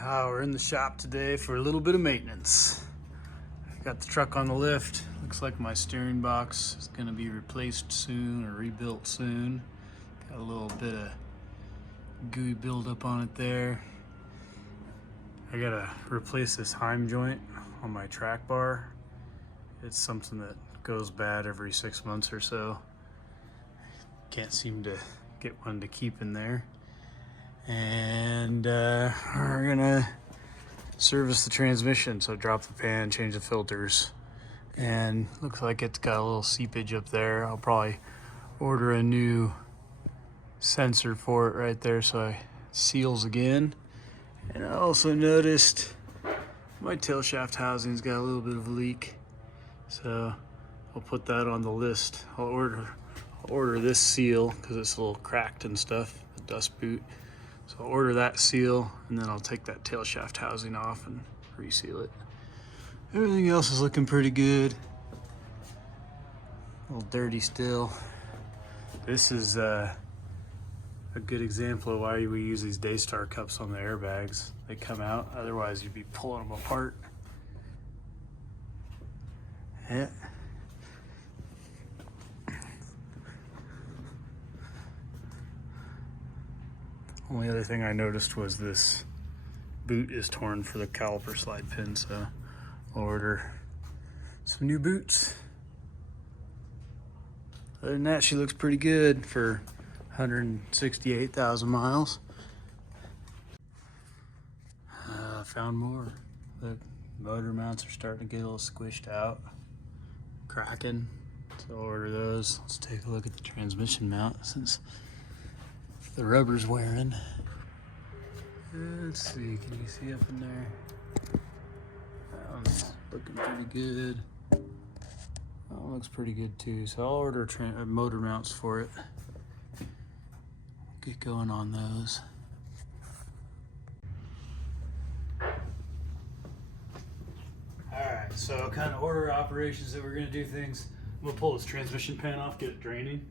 We're in the shop today for a little bit of maintenance. Got the truck on the lift. Looks like my steering box is going to be replaced soon or rebuilt soon. Got a little bit of gooey buildup on it there. I gotta replace this Heim joint on my track bar. It's something that goes bad every 6 months or so. Can't seem to get one to keep in there. And we're gonna service the transmission, so drop the pan, change the filters, and looks like it's got a little seepage up there. I'll probably order a new sensor for it right there so it seals again. And I also noticed my tail shaft housing's got a little bit of a leak, so I'll put that on the list. I'll order this seal because it's a little cracked and stuff, the dust boot. So I'll order that seal, and then I'll take that tail shaft housing off and reseal it. Everything else is looking pretty good. A little dirty still. This is a good example of why we use these Daystar cups on the airbags. They come out, otherwise you'd be pulling them apart. Yeah. Only other thing I noticed was this boot is torn for the caliper slide pin, so I'll order some new boots. Other than that, she looks pretty good for 168,000 miles. Found more. The motor mounts are starting to get a little squished out, cracking, so I'll order those. Let's take a look at the transmission mount since the rubber's wearing. Let's see, can you see up in there? That one's looking pretty good. That one looks pretty good too, so I'll order motor mounts for it. Get going on those. Alright, so kind of order operations that we're going to do things. I'm going to pull this transmission pan off, get it draining.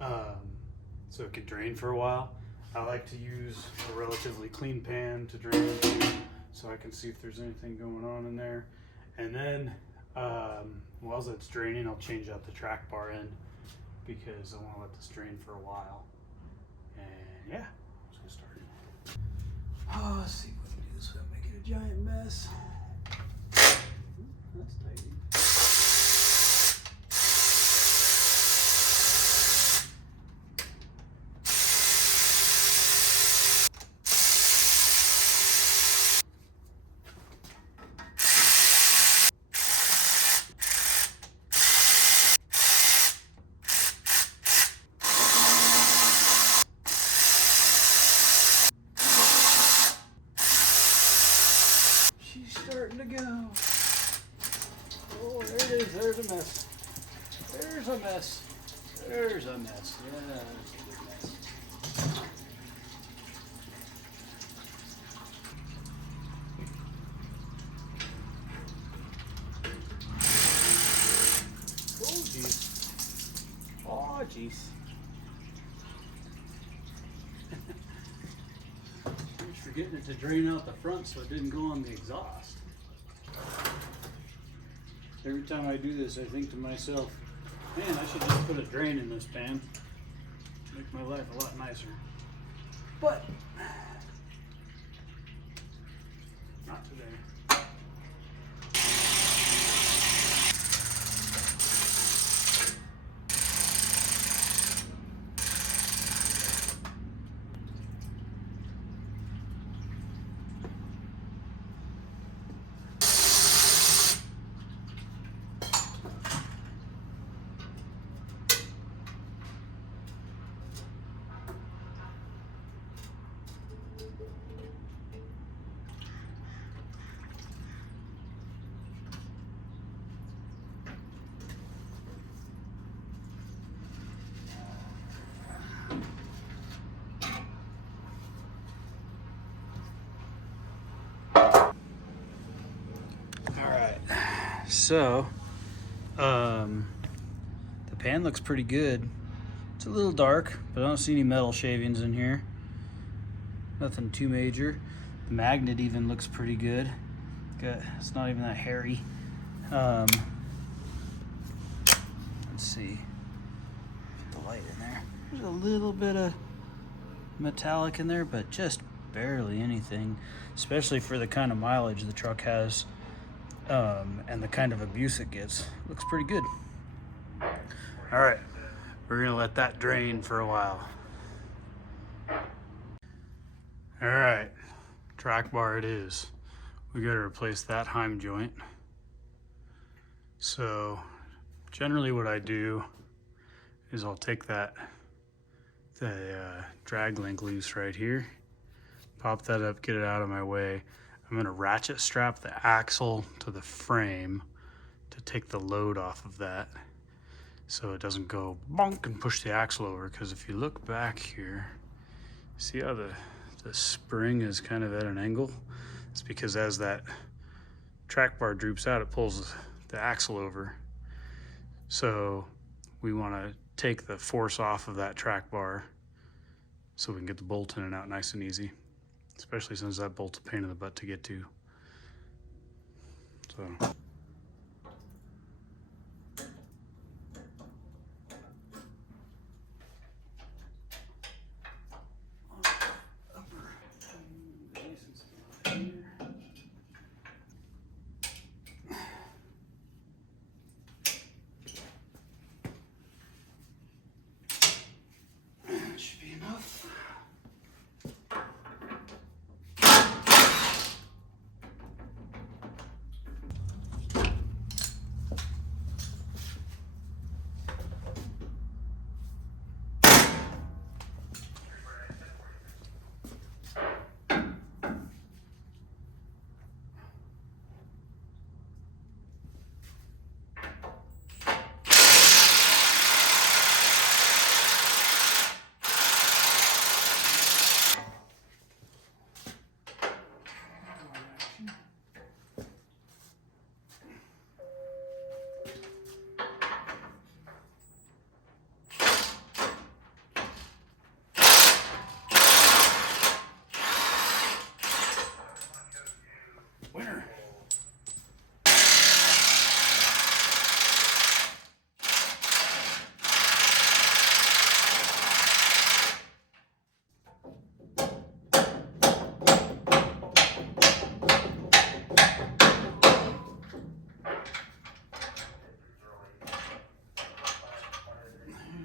So it can drain for a while. I like to use a relatively clean pan to drain into, so I can see if there's anything going on in there. And then while it's draining, I'll change out the track bar end because I want to let this drain for a while. And yeah, let's get started. Oh, let's see what we can do so I don't make it a giant mess. That's tidy. Starting to go. Oh, there it is. There's a mess. There's a mess. There's a mess. Yeah, that's a good mess. Oh, jeez. Oh, jeez. Getting it to drain out the front so it didn't go on the exhaust. Every time I do this, I think to myself, man, I should just put a drain in this pan. Make my life a lot nicer. But not today. So, the pan looks pretty good. It's a little dark, but I don't see any metal shavings in here. Nothing too major. The magnet even looks pretty good. It's not even that hairy. Let's see. Put the light in there. There's a little bit of metallic in there, but just barely anything, especially for the kind of mileage the truck has and the kind of abuse it gets. Looks pretty good. All right, we're gonna let that drain for a while. All right, track bar it is. We gotta replace that Heim joint. So generally what I do is I'll take the drag link loose right here, pop that up, get it out of my way. I'm gonna ratchet strap the axle to the frame to take the load off of that so it doesn't go bonk and push the axle over. Because if you look back here, see how the spring is kind of at an angle? It's because as that track bar droops out, it pulls the axle over. So we want to take the force off of that track bar so we can get the bolt in and out nice and easy, especially since that bolt's a pain in the butt to get to. So. Should be enough. Winner.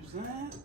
There's that.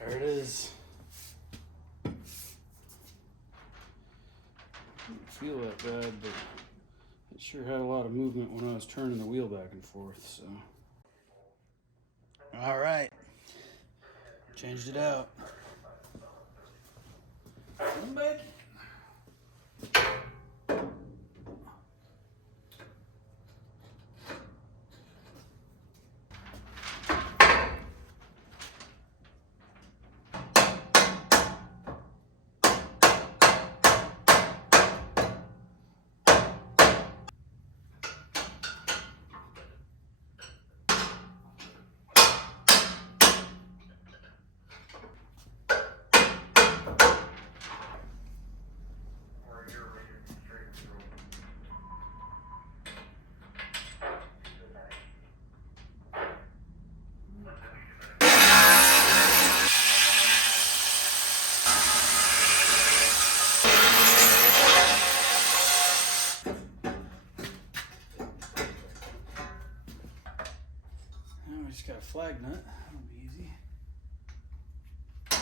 There it is. Didn't feel that bad, but it sure had a lot of movement when I was turning the wheel back and forth, so. All right, changed it out. Come back. We just got a flag nut. That'll be easy. A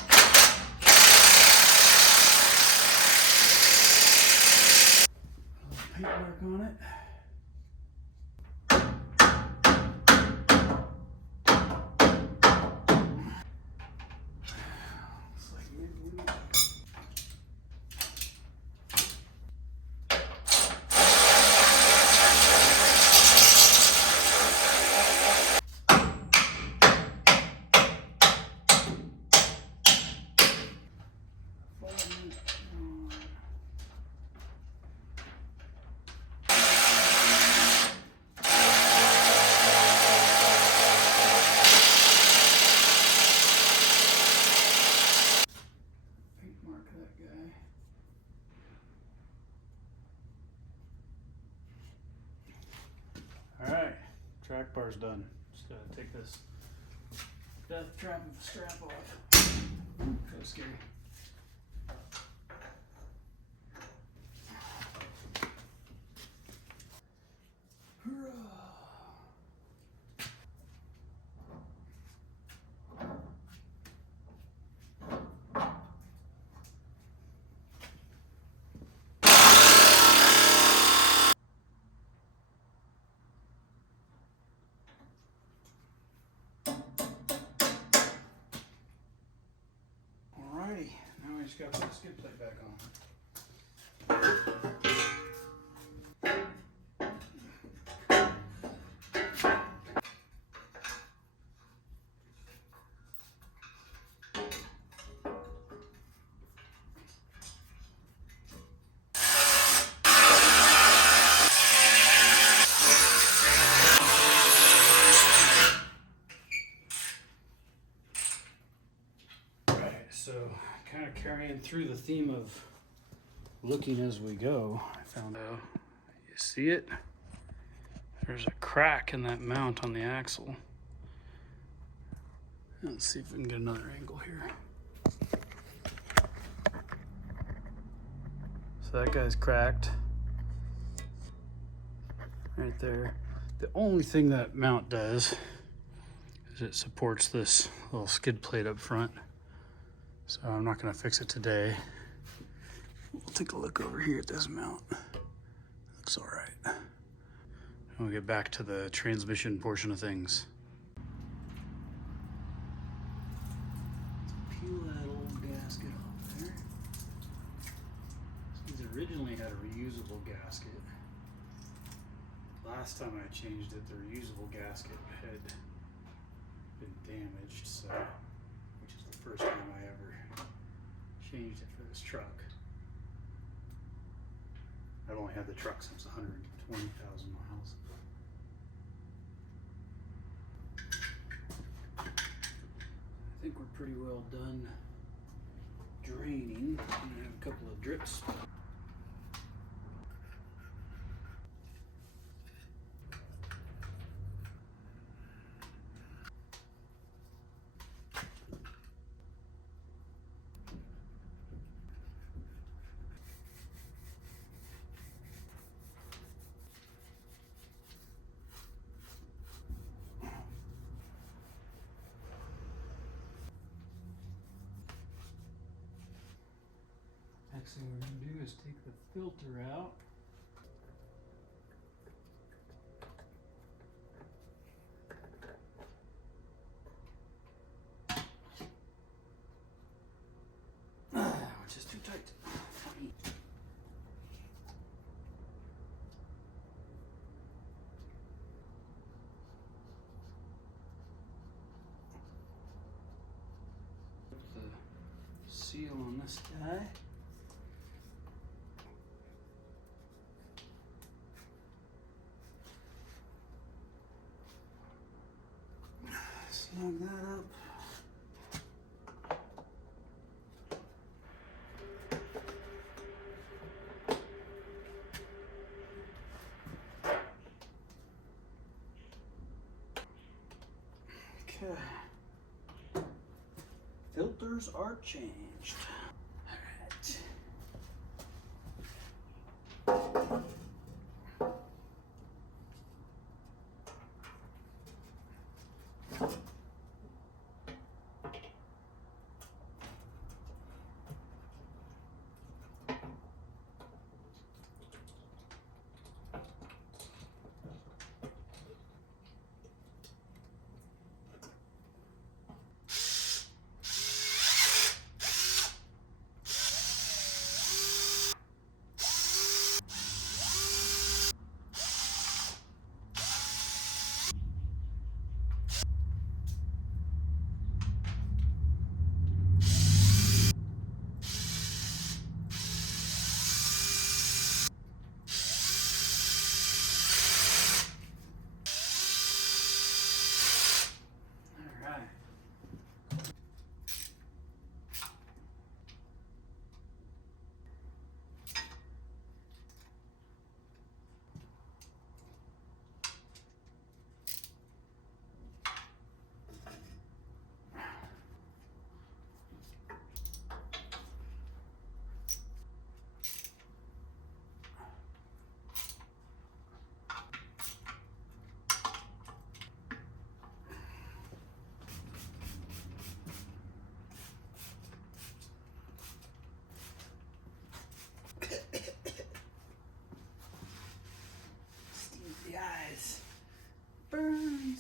little paintwork on it. car's done. Just gotta take this death trap strap off. So scary. Alrighty, now we just gotta put the skid plate back on. So, kind of carrying through the theme of looking as we go, I found out, you see it? There's a crack in that mount on the axle. Let's see if we can get another angle here. So that guy's cracked right there. The only thing that mount does is it supports this little skid plate up front. So I'm not gonna fix it today. We'll take a look over here at this mount. Looks all right. And we'll get back to the transmission portion of things. Peel that old gasket off there. These originally had a reusable gasket. Last time I changed it, the reusable gasket had been damaged, so, which is the first time I ever changed it for this truck. I've only had the truck since 120,000 miles. I think we're pretty well done draining. I have a couple of drips. Next thing we're going to do is take the filter out. Which is too tight. Put the seal on this guy. Snug that up. Okay. Filters are changed.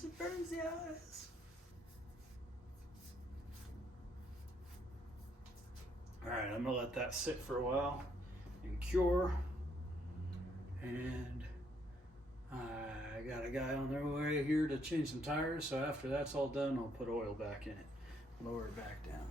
it burns the eyes. All right, I'm gonna let that sit for a while and cure. And I got a guy on their way here to change some tires, so after that's all done, I'll put oil back in it, lower it back down.